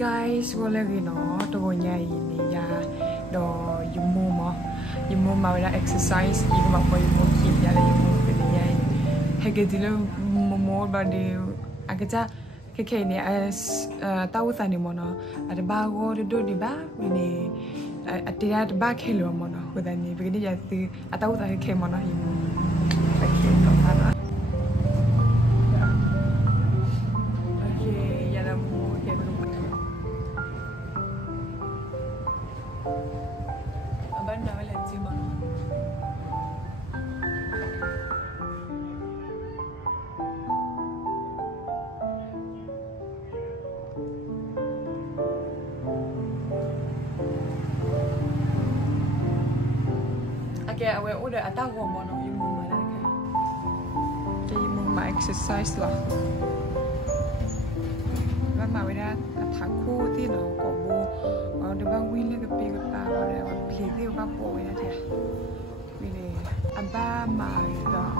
guys ကိုလည်းကနော်တော့ညရင်နေရတော့ယမိုးမှာလာ exercise ဒီမှာပေါ်ယမိုးကြီးရလေယမိုးပြနေရင်ဟဲ့ကဒီလိုမောဘာဒီအကကြခဲနေတာဝသနေမနော်အတဘာကိုတို့ဒီဘာဝင်းနေအတရားတဘာခဲလို့မနော်ဟိုတည်းနေပြီးနေရသူအတာဝသခဲမနော်ယမိုးအခဲတော့ပါနော်အဝဲအိုးတဲ့အတောက်ဝမနော်ယမမလာခဲ့ဒီယမမ exercise လာဘာမှဝရအထခိုးတီနော်ကိုဘောဒီဘဝင်းလေးကပြေကတာတော့ဖြေသေးကပေါ်ရတယ်ဒီလေအဘာမာတော့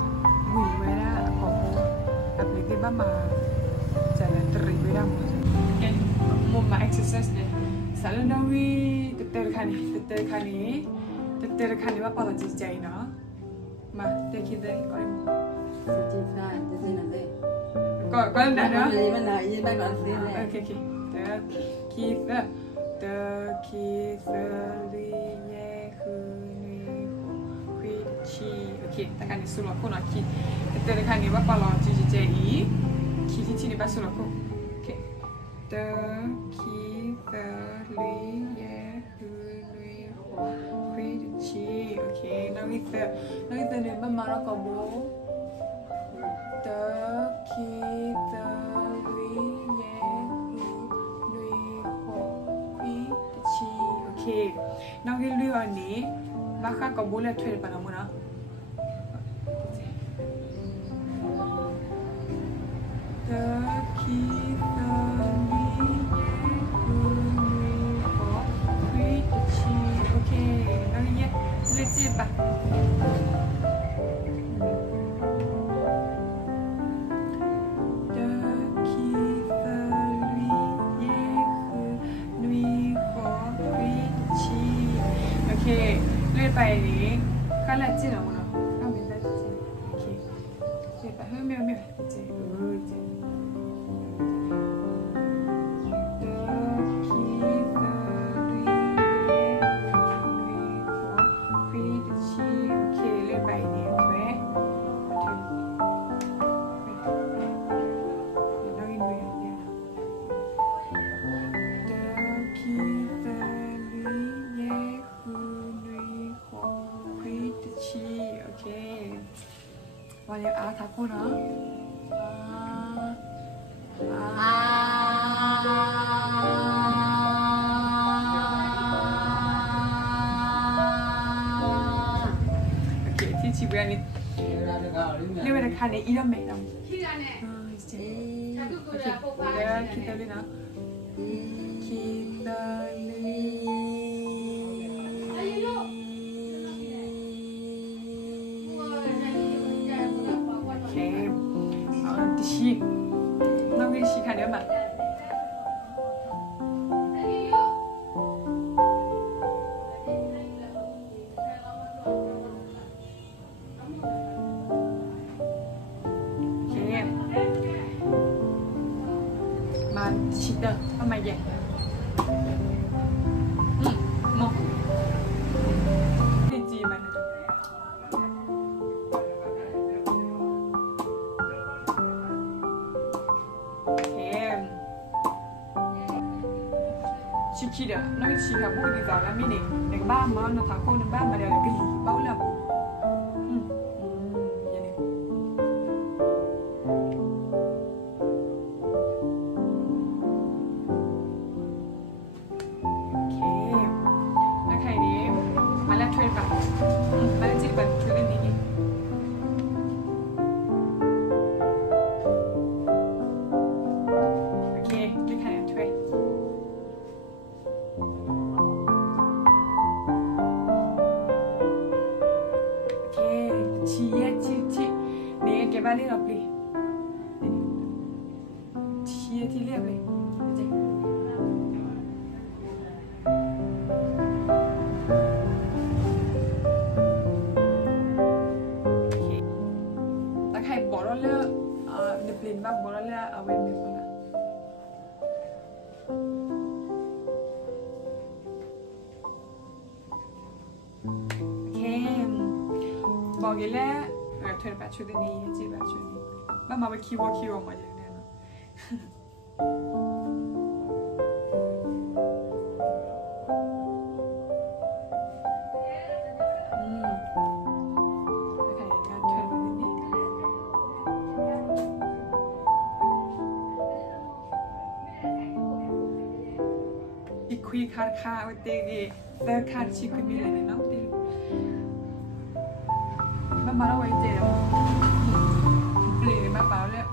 ဝီဝရအပေါ်အပြေကဘာမာဇာလန်တရီဝရမမ exercise နဲ့ဆာလနော်ဝီတက်ခါနေว่าปอจิตใจเนาะมาเด็กคิดได้ก่อนจิตได้จะสินั่นเลยก่อนได้เนาะมันได้ยินได้ก่อนสิเลยโอเคเด็กคิดลีเยคือนี่คุยชีโอเคแต่การนี้สุดละคนอ่ะคิดแต่การนี้ว่าปอจิตใจอีคิดที่นี่บ้าสุดละคนโอเคเด็กคิดลีเยโอเคน้องอีเตอร์เนี่ยมาแล้วก็บูเตอร์คีเตอร์ลีเยลุยโฮคุยชีโอเคน้องอีลุยอันนี้ราคาก็บูแล้วช่วยปะน้องมั้งนะเตอร์คีเตอร์ลีเยลุยโฮคุยชีโอเคน้องอีlet's see吧。OK， 列摆哩，看来记了吗？看没得记。OK， 列摆后面记，记。我要阿塔库呢？OK， 天气不要你，你为了看你依然美了。是的。OK， kita lihat nak. Kita lihat. Nó ghi xì khai đứa mà mà xịt đâu không mày vậy một cái gì mà khi đó nói chỉ là bôi đi vào là mini đánh ba mà nó thả khô đánh ba mà đều là cái gì bao lâu vậy này ok nó khai đi mà là thuê bạn mà là gì bạn thuê cái gì ok đi khai là thuê Balik apa ni? Cia ti lihat ni. โอเคบอกกันแล้วเธอแบบชุดนี้จีแบบชุดนี้บ้ามาไปคิวออกมาอย่างนี้นะคุยคาวันเด็กแต่คาชิคุมีอะไรเนาะเด็กมาแล้วไว้เจ๋อเปลี่ยนมาเปล่าเลย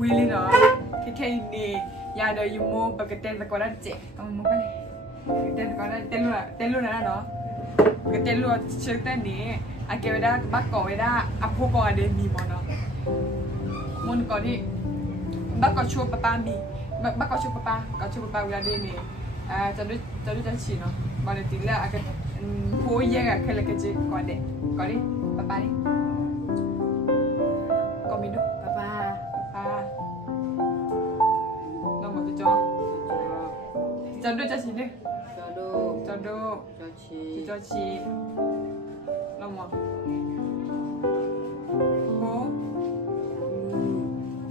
วิลลี่เนาะแค่นี้ยาเดย์ยูโม่ปกติตะกอนได้เจ๊ต้องมุกไปเลยเต้นตะกอนได้เต้นรู้นะเนาะปกติรู้เชื่อเต้นนี้อาเกวิด้าบักก่อวิด้าอัพพวกก่อนเดมีมั้งเนาะมุนก่อนที่บักก่อชัวป้ามีบักก่อชัวป้าเวลาเดมีจะดูจะชี้เนาะบอลตีแล้วอาเกผู้เย่อะเคยเล่นกันจีก่อนดิป้านี่ก็มีดูป้าน้องบอกจะดูจะชี้ดิจะดูจะชี้น้องบอก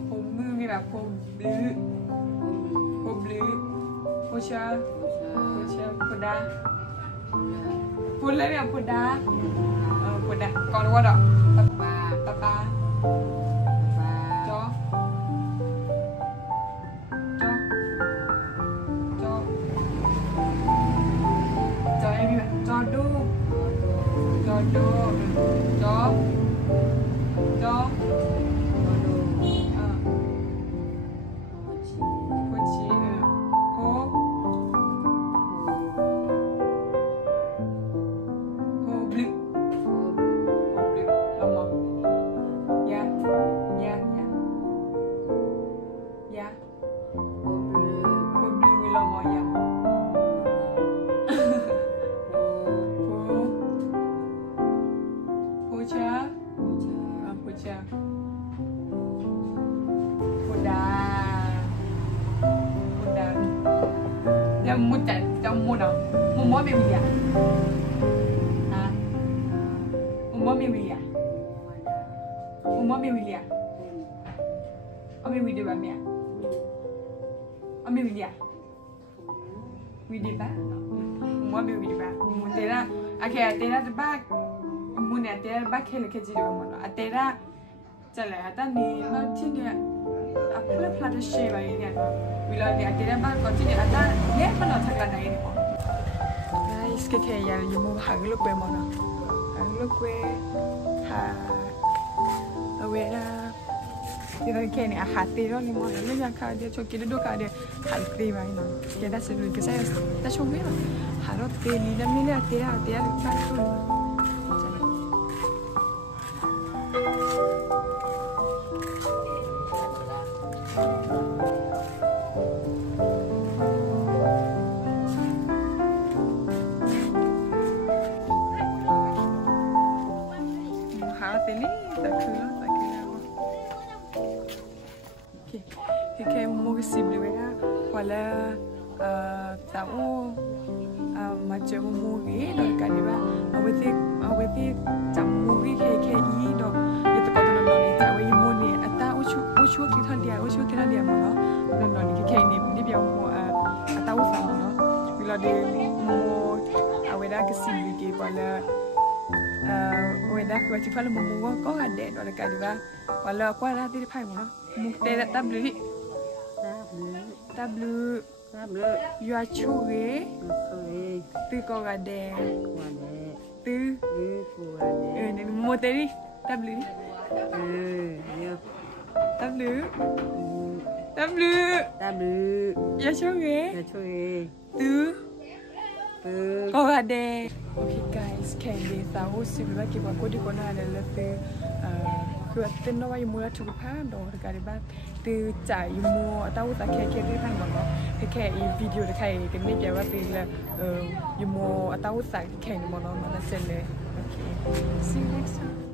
ผมมือมีแบบผมบลื้อผู้เชี่ยวผู้ดาพูดเลยเนี่ยพูดดาก่อนว่าดอกป้าจอดูพูดชี้โฮบลึกเรามองยาโฮบลึกเรามองยามุดแต่จะมุดอ่ะมุมว่าไม่มีอ่ะฮะมุมว่าไม่มีอ่ะมุมว่าไม่มีอ่ะเอาไม่มีดีแบบเนี้ยเอาไม่มีอ่ะมีดีป่ะมุมว่าไม่มีดีป่ะมุมเตระโอเคเตระจะบ้ามุมเนี่ยเตระบ้าแค่เล็กจีดีกว่ามุมเนาะเตระจะแหละแต่นี่เราที่เนี่ยอัพเล่พลาดเชฟไปเนี่ยเวลาเนี่ยเตระบ้าก่อนที่เนี่ยแต่เนี่ยขนาดทำกันได้เนี่ยguys que ya yo me hago lo que mona hago lo que ha a ver yo que ni a hatero ni mona no ya ka de choque do ka de hal crema no que da se lo que sea da chombe harot que ni la mila tera ba to wala tao macam movie dan kaliba aweti jam movie ke do itu kau tu nonton itu aweti movie ata ucu kita dia mana nonton ke ni biar mu ata ufa mana bila dia mu aweda ke sini ke wala wenda kwa tifala mumu ko ade no le kaliba wala kwa la ti phai mo no mu te la tablu you are chue tu ko ade tu ne mo te ri tablu ya chue tu ko ade okay guys can be tahu sibla ki ba ko di ko na le teคือเป็นน้อยมูลทุกภาคโดยการที่บ้านตื่นใจมูต้าอุตแค่ได้ทางมันเนาะแค่อีวิดีโอใครกันไม่แก่ว่าตื่นเลยยูโมต้าอุตแค่ในมันเนาะมันเสร็จเลยโอเค see you next time